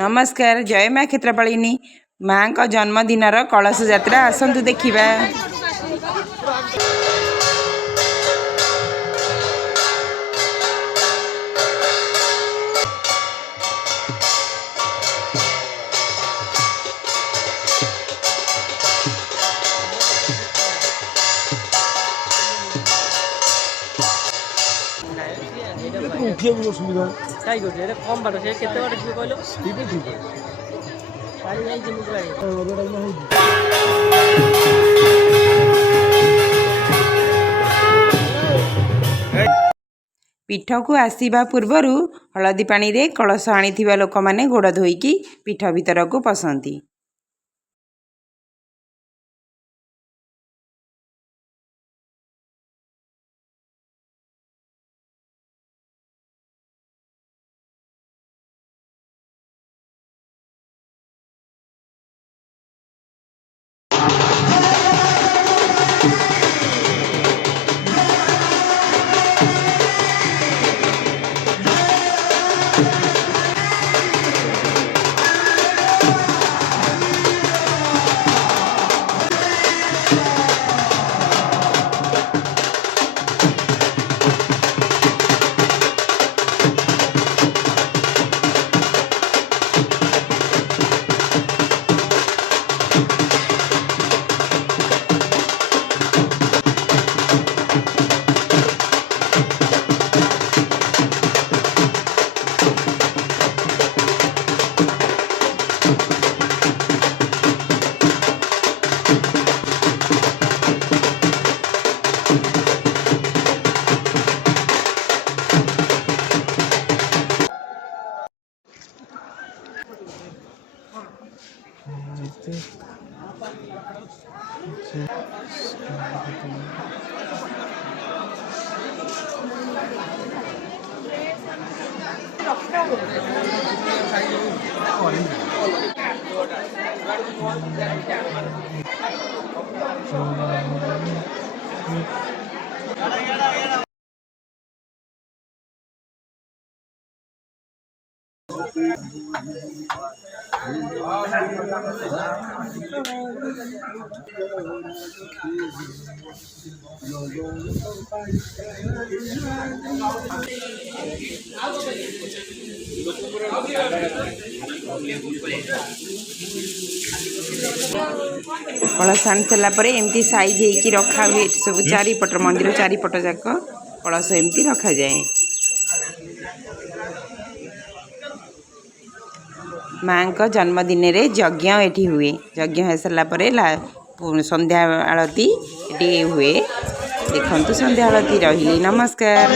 नमस्कार जय माँ क्षेत्रपालिनी माँ का जन्मदिन कलश यात्रा आसतु देखा। उठिया सुविधा कई गोटे कम बाट से केते बाट जी कहलो ठीक ठीक गाड़ी जाई जेमि लागे पीठ को आसवा पूर्वर हलदी पानी रे कलश आनी लोक मैंने गोड़ धोईकी पीठ भीतर को पसंती। कलश आनी सारापर एमती साइज होगी रखा हुए सब चारिपट मंदिर चारिपट जाक कलश एमती रखा जाए। माँ का जन्मदिन रे यज्ञ एठी हुए यज्ञ हो सारापर संध्या आलती ये हुए देखु संध्या आलती रही। नमस्कार।